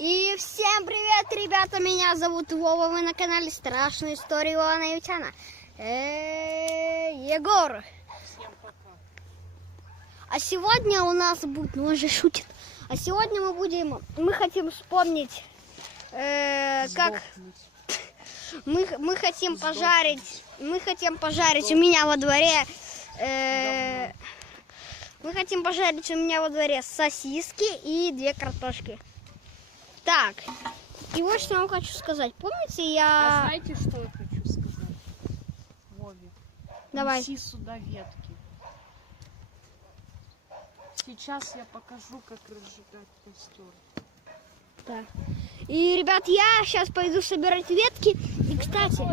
И всем привет, ребята, меня зовут Вова, вы на канале Страшные истории Ивана Ютяна. Егор. Всем пока. А сегодня у нас будет, ну он же шутит. А сегодня мы хотим вспомнить, как мы хотим пожарить, у меня во дворе, сосиски и 2 картошки. Так, и вот что я вам хочу сказать. Помните, А знаете, что я хочу сказать? Вове, Давай. неси сюда ветки. Сейчас я покажу, как разжигать костер. Так. И, ребят, я сейчас пойду собирать ветки. И, кстати,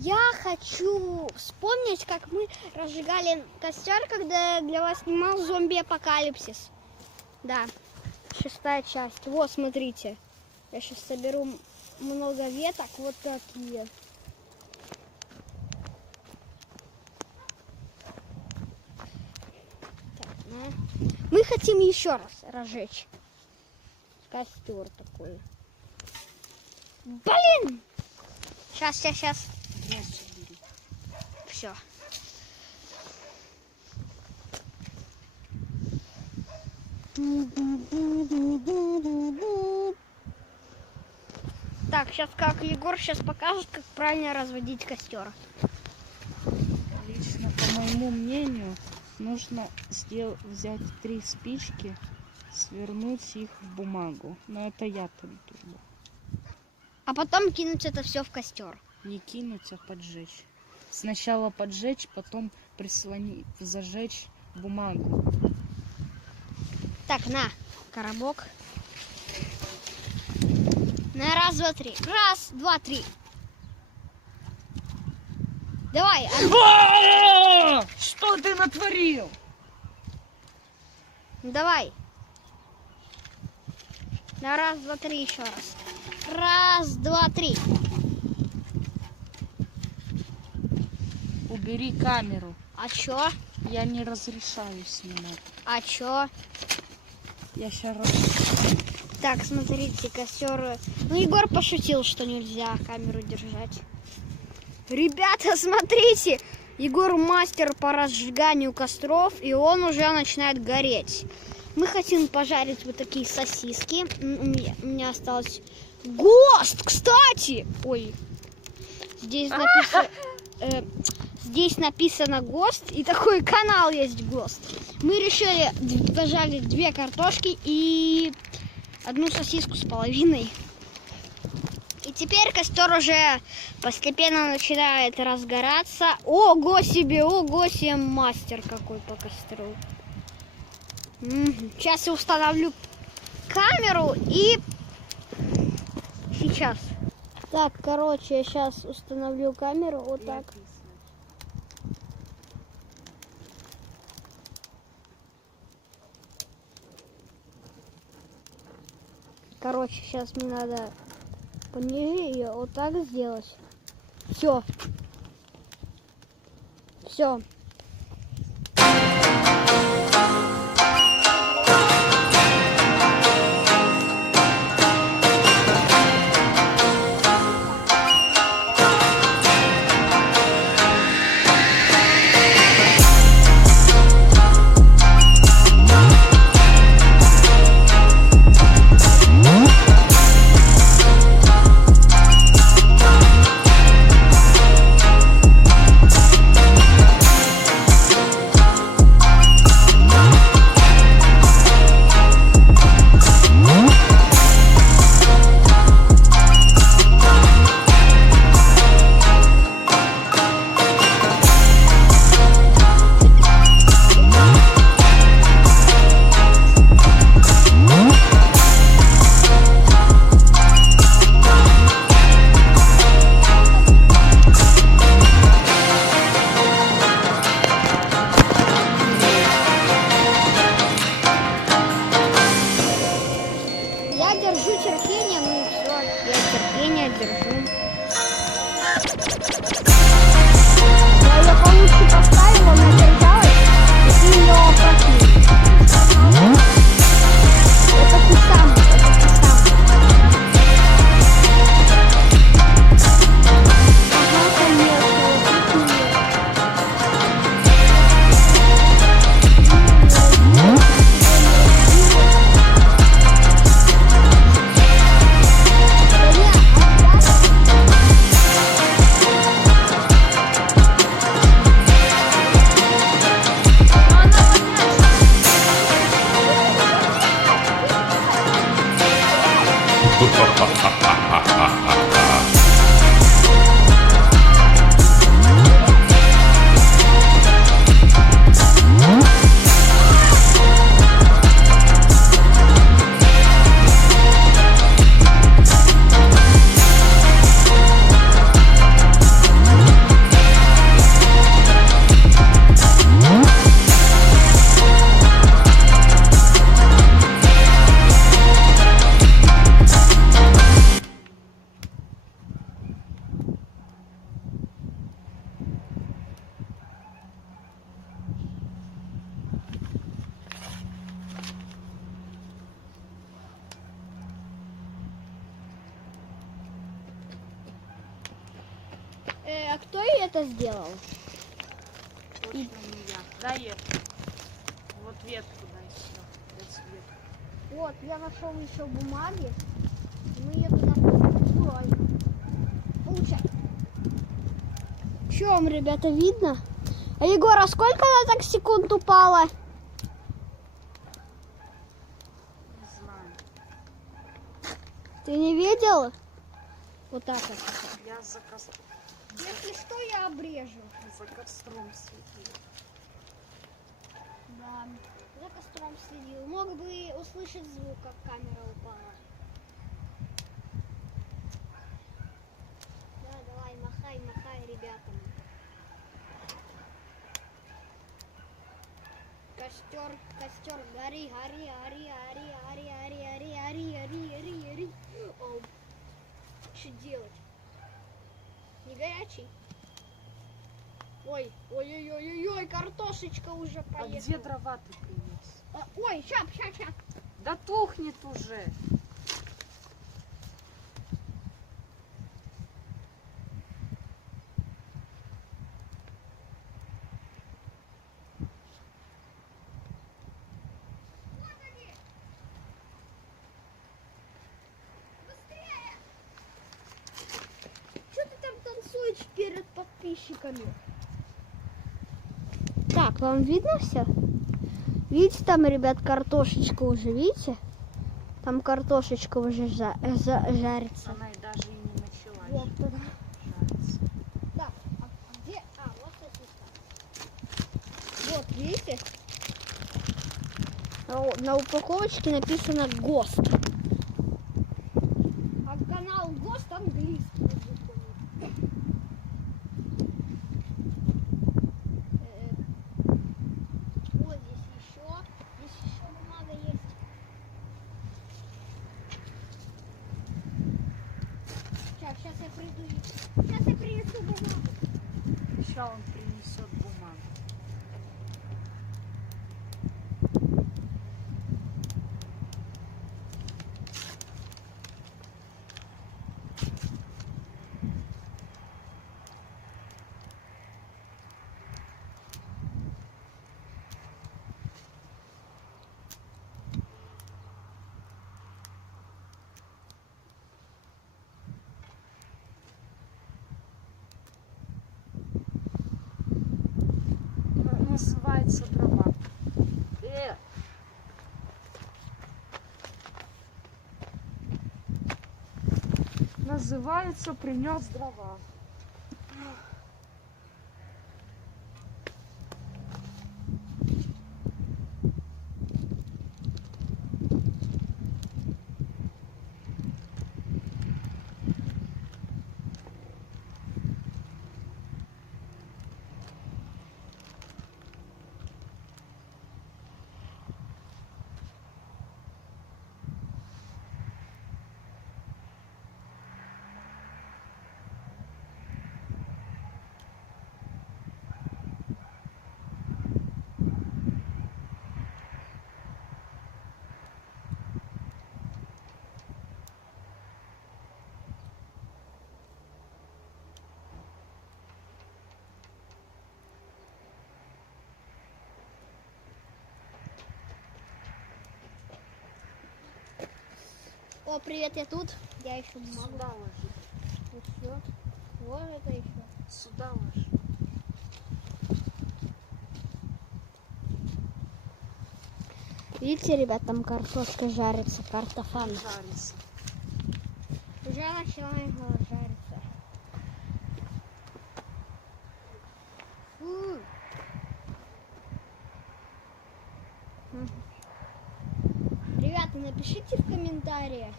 я хочу вспомнить, как мы разжигали костер, когда я для вас снимал зомби-апокалипсис. Да. 6-я часть. Вот, смотрите. Я сейчас соберу много веток. Вот такие. Так, да. Мы хотим еще раз разжечь костер такой. Блин! Сейчас. Все. Так, сейчас Егор покажет, как правильно разводить костер. Лично, по моему мнению, нужно взять 3 спички, свернуть их в бумагу. Но это я там думаю. А потом кинуть это все в костер. Не кинуть, а поджечь. Сначала поджечь, потом зажечь бумагу. Так, на, коробок. На 1, 2, 3. 1, 2, 3. Давай. Что ты натворил? Давай. На 1, 2, 3 еще раз. 1, 2, 3. Убери камеру. А чё? Я не разрешаю снимать. А чё? Я сейчас... Так, смотрите, костер. Ну, Егор пошутил, что нельзя камеру держать. Ребята, смотрите! Егор мастер по разжиганию костров, и он уже начинает гореть. Мы хотим пожарить вот такие сосиски. У меня осталось ГОСТ, кстати! Ой, здесь написано ГОСТ, и такой канал есть ГОСТ. Мы решили пожарить 2 картошки и 1 сосиску с половиной. И теперь костер уже постепенно начинает разгораться. Ого себе, мастер какой по костру. Сейчас я установлю камеру и сейчас. Так, короче, я сейчас установлю камеру вот так. Короче, сейчас мне надо пониже ее вот так сделать. Все. Это ты сам. А кто это сделал? Точно не я. Дай это. Вот ветку дай сюда. Дай светку. Вот, я нашел еще бумаги. Мы ее туда положим. Получай. Что вам, ребята, видно? А Егор, а сколько она так секунд упала? Не знаю. Ты не видел? Вот так вот. Я за костром. Если что, я обрежу. За костром светил. Да, за костром следил. Мог бы услышать звук, как камера упала. Да, давай, махай, махай ребятам. Костер, гори, гори, гори, гори, гори, гори, гори, гори, гори, гори, гори. О, что делать? Не горячий? Ой, ой, картошечка уже А поехала. где дрова ты принес? Ой, ща. Да тухнет уже. Что ты там танцуешь перед подписчиками? Так, вам видно все? Видите, там, ребят, картошечка уже, видите? Там картошечка уже жарится. Она и даже и не начала Вот туда. жариться. Так, а где? А, вот это. Вот, видите? На упаковочке написано ГОСТ. А канал ГОСТ английский язык. Вот здесь еще бумага есть. Сейчас я приду. Сейчас я принесу бумагу. Сейчас он принесет бумагу. Называется дрова. Называется принес дрова. О, привет, я тут. Я еще бумагу. Сюда ложи. Еще. Вот это еще. Сюда ложи. Видите, ребят, там картошка жарится, картофан. Жарится. Уже начинает жариться. Фу. Ребята, напишите в комментариях.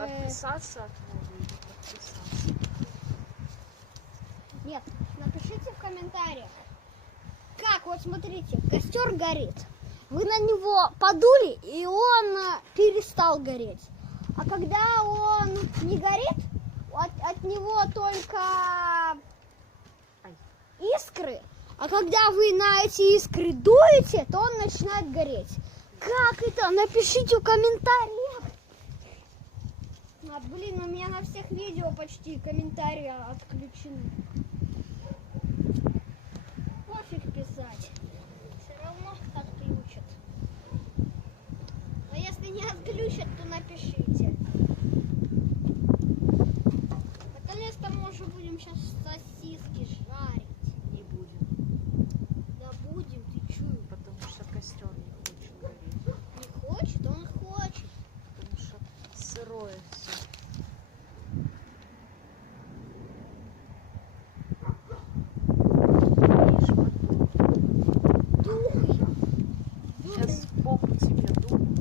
Отписаться от Вовы или подписаться? Нет, напишите в комментариях. Как, вот смотрите, костер горит. Вы на него подули, и он перестал гореть. А когда он не горит, от него только искры. А когда вы на эти искры дуете, то он начинает гореть. Как это? Напишите в комментариях. Блин, у меня на всех видео почти комментарии отключены. Пофиг писать. Все равно отключат. Но если не отключат, то напишите. Наконец-то мы уже будем сейчас сосиски жарить. Не будем, Да будем, ты чё? потому что костер не хочет гореть. Не хочет? Он хочет. Потому что сырое все. Сейчас попу тебе дуну.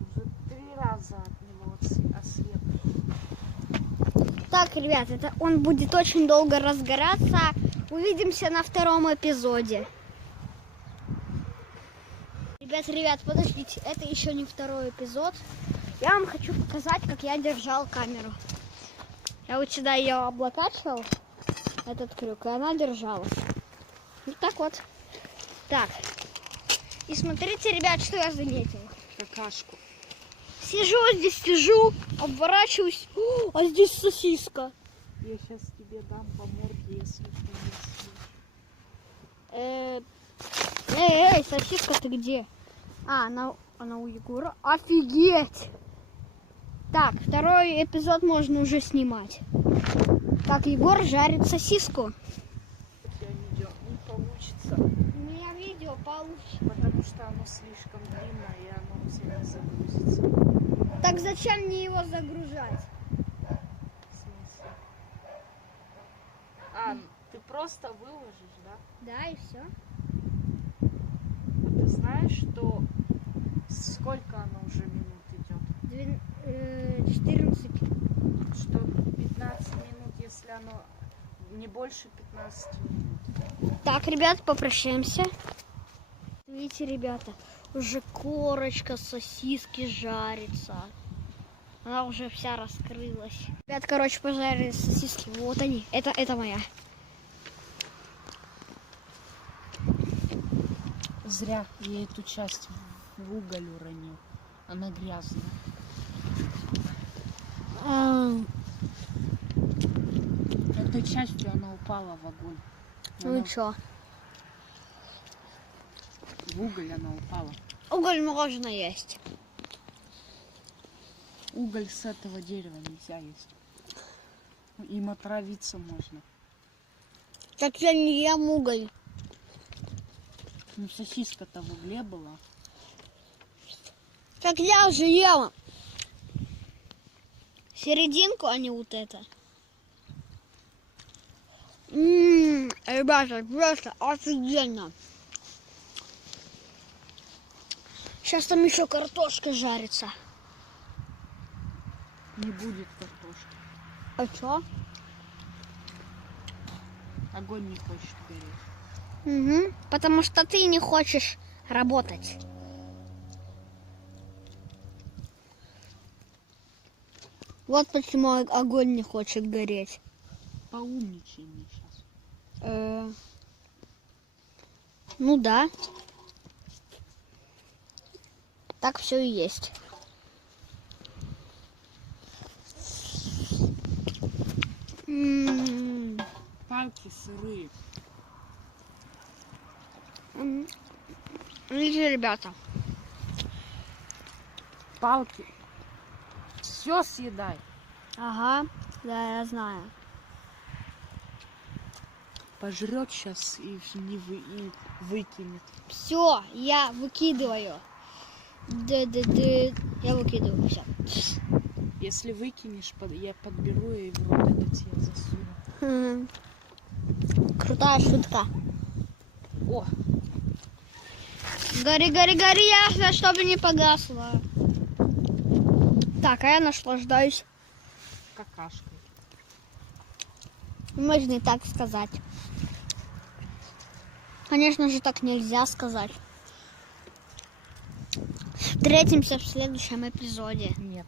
Уже 3 раза от него освет. Так, ребят, он будет очень долго разгораться. Увидимся на втором эпизоде. Ребят, подождите, это еще не второй эпизод. Я вам хочу показать, как я держал камеру. Я вот сюда ее облокачивал, этот крюк, и она держалась. Вот так вот. Так. И смотрите, ребят, что я заметил. Какашку. Сижу, обворачиваюсь, а здесь сосиска. Я сейчас тебе дам по морде, если ты не съешь. Эй, сосиска ты где? А, она у Егора. Офигеть! Так, второй эпизод можно уже снимать. Как Егор жарит сосиску. У тебя не получится, У меня видео получится. потому что оно слишком длинное, и оно у тебя не загрузится. Так зачем мне его загружать? В смысле? А, ты просто выложишь, да? Да, и все. А ты знаешь, что сколько оно уже минут идет? 14. Что 15 минут, если оно не больше 15 минут. Так, ребят, попрощаемся. Видите, ребята, уже корочка сосиски жарится. Она уже вся раскрылась. Ребят, короче, пожарили сосиски. Вот они. Это моя. Зря я эту часть в уголь уронил. Она грязная. Этой частью она упала в огонь. Ну и чё? В уголь она упала. Уголь можно есть. Уголь с этого дерева нельзя есть. Им отравиться можно. Так я не ем уголь. Ну, сосиска-то в угле была. Так я уже ела. Серединку, а не вот это. Ребята, просто офигенно. Сейчас там еще картошка жарится. Не будет картошки. А что? Огонь не хочет гореть. Угу. Потому что ты не хочешь работать. Вот почему огонь не хочет гореть. Поумничай мне сейчас. Ну да. Так все и есть. Палки сырые. Видите, ребята. Палки. Все съедай. Ага, да, я знаю. пожрет сейчас и выкинет. Все, я выкидываю. Да-да-да. Я выкидываю. Все. Если выкинешь, я подберу и в рот это тебе засуну. Крутая шутка. О, Гори, гори, гори, ясно, чтобы не погасло. Так, а я наслаждаюсь. какашкой. Можно и так сказать. Конечно же, так нельзя сказать. Встретимся в следующем эпизоде. Нет.